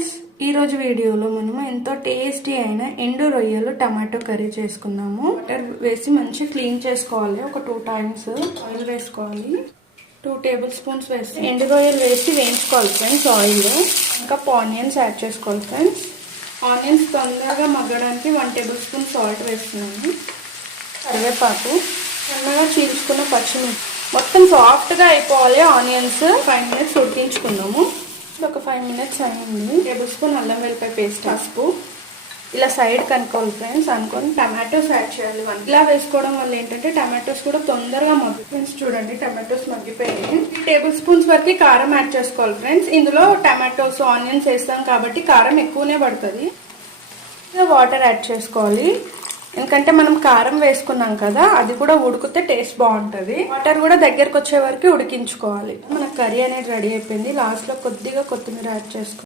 Friends, ఈరోజు వీడియోలో మనం ఎంతో టేస్టీ అయిన ఎండు రొయ్యలు టమాటో కర్రీ చేసుకుందాము. వాటర్ వేసి మంచి క్లీన్ చేసుకోవాలి. ఒక 2 times ఆయిల్ వేసుకోవాలి. 2 tablespoons వేసి ఎండు రొయ్యలు వేసి వేయించుకోవాలి ఫ్రెండ్స్. ఆయిల్ ఇంకా ఆనియన్స్ యాడ్ చేసుకోవాలి ఫ్రెండ్స్. ఆనియన్స్ తొందరగా మగ్గడానికి 1 tablespoon సాల్ట్ వేస్తున్నాను. కరివేపాకు, సన్నగా చీల్చుకున్న పచ్చిమిర్చి. మొత్తం సాఫ్ట్గా అయిపోవాలి ఆనియన్స్. 5 minutes ఉడికించుకుందాము. ఒక 5 minutes అయింది. టేబుల్స్పూన్ అల్లం వెల్లిపాయ పేస్ట్, పసుపు ఇలా సైడ్ కనుక్కోవాలి ఫ్రెండ్స్. అనుకొని టమాటోస్ యాడ్ చేయాలి. ఇలా వేసుకోవడం వల్ల ఏంటంటే టమాటోస్ కూడా తొందరగా మగ్గు. ఫ్రెండ్స్ చూడండి, టమాటోస్ మగ్గిపోయాయి. 3 tablespoons వరకు కారం యాడ్ చేసుకోవాలి ఫ్రెండ్స్. ఇందులో టమాటోస్ ఆనియన్స్ వేస్తాం కాబట్టి కారం ఎక్కువనే పడుతుంది. వాటర్ యాడ్ చేసుకోవాలి, ఎందుకంటే మనం కారం వేసుకున్నాం కదా, అది కూడా ఉడికితే టేస్ట్ బాగుంటుంది. వాటర్ కూడా దగ్గరకు వచ్చే వరకు ఉడికించుకోవాలి. మన కర్రీ అనేది రెడీ అయిపోయింది. లాస్ట్ లో కొద్దిగా కొత్తిమీర యాడ్ చేసుకోవాలి.